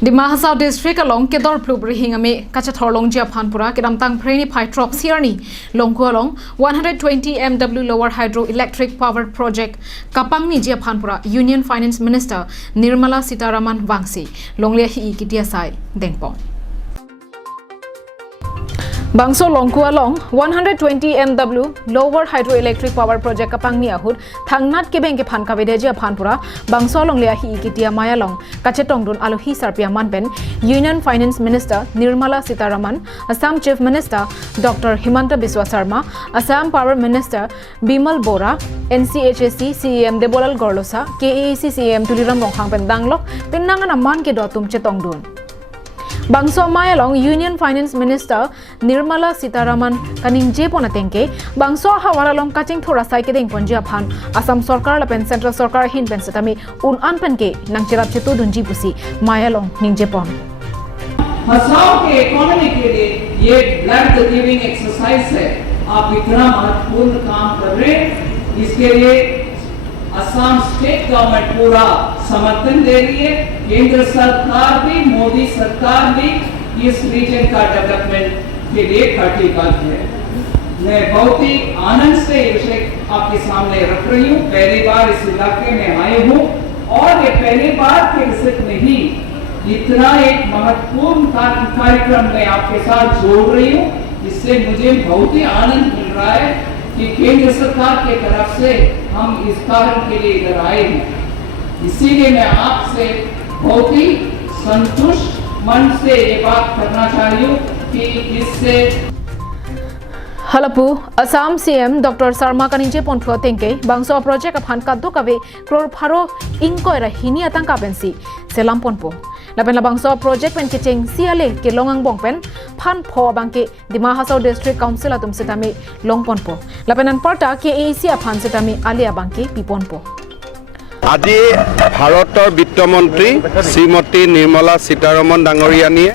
Dimahasau district along Kedor Plubri Hingame, Kachathor Longjia Panpura, Kedamtang Preni Pytrop Sierni, Longku along 120 MW Lower Hydroelectric Power Project, Kapangniji Panpura, Union Finance Minister Nirmala Sitaraman Wangsi, Longle LKHE Sai, Dengpong. Bangso Longku along 120 MW Lower Hydroelectric Power Project Kapangni Ahud Thangnat Kebengke Phan Kavedeja Phanpura Bangso Longle LKHE Mayalong Kachetongdun Alohi Sarpia Manpen Union Finance Minister Nirmala Sitaraman Assam Chief Minister Dr. Himanta Biswa Sarma Assam Power Minister Bimal Bora NCHSC CEM Debolal Gorlosa KAC CEM Tuliram Bonghang Pendanglok Penangan Aman Ke Dotum Chetongdun Bangso Mayalong Union Finance Minister Nirmala Sitaraman kaning je ponatengke Bangso hawaralong kaching thora sai kedeng ponjia phan Assam Sarkar lapen Central Sarkar hin pen setami un anpenke nang chirap chetu dunji pusi Mayalong ning je pon फसाव के economy के लिए ये blood giving exercise है आप इतना महत्वपूर्ण काम कर रहे हैं इसके लिए असम स्टेट गवर्नमेंट पूरा समर्थन दे रही है केंद्र सरकार भी मोदी सरकार भी इस रीजन का डेवलपमेंट के लिए कटिबद्ध है मैं बहुत ही आनंद से ये विषय आपके सामने रख रही हूँ पहली बार इस इलाके में आई हूँ और ये पहली बार के विषय में ही इतना एक महत्वपूर्ण कार्यक्रम में आपके साथ जोड़ रही हूँ इससे मुझे बहुत ही आनंद मिल रहा है कि केंद्र सरकार के तरफ से हम इस कारण के लिए इधर आए हैं इसीलिए मैं आपसे बहुत ही संतुष्ट मन से ये बात करना चाहती हूँ कि इससे Halapu Assam CM Dr. Sarma kaninje ponthua tengke bangso project aphan kaddo kave crore pharo ingko era hini atang kapensi selam ponpo lapen la bangso project pen kicheng siale ke longang bongpen phan pho bangke Dimahasau district council atum setami long ponpo lapen an parta ke AC aphan setami alia bangke piponpo আজি ভাৰতৰ বিত্তমন্ত্ৰী শ্ৰীমতী নিৰ্মলা সীতাৰমন ডাঙৰীয়ানীয়ে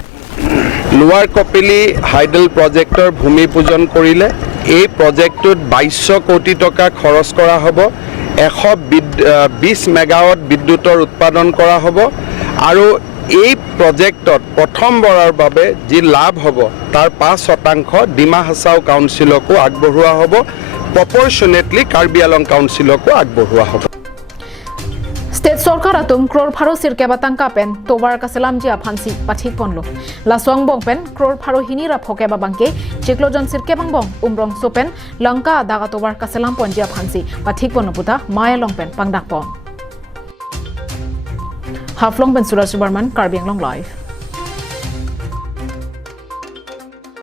লোৱাৰ Kopili hydel projector ভূমি পূজন কৰিলে এই প্ৰজেক্টত 2200 কোটি টকা খৰচ কৰা হ'ব 120 মেগাৱাট বিদ্যুতৰ উৎপাদন কৰা হ'ব আৰু এই প্ৰজেক্টত প্ৰথমবাৰৰ বাবে যি লাভ হ'ব তাৰ 5% ডিমাহাছাও কাউন্সিলকো আগবঢ়োৱা হ'ব প্ৰপৰচনেটলি কাৰ্বি আলং কাউন্সিলকো আগবঢ়োৱা হ'ব State Sarkar atum crore pharo sirke batang kapen tobar kaselam ji aphansi pathik ponlo laswang bongpen crore pharo hinira phoke babangke chiklojon sirke bangbong umrong sopen lanka daga tobar kaselam ponji aphansi pathik ponoputa maya longpen pangdak pon Haflong ben Suraj Barman Karbi Anglong Live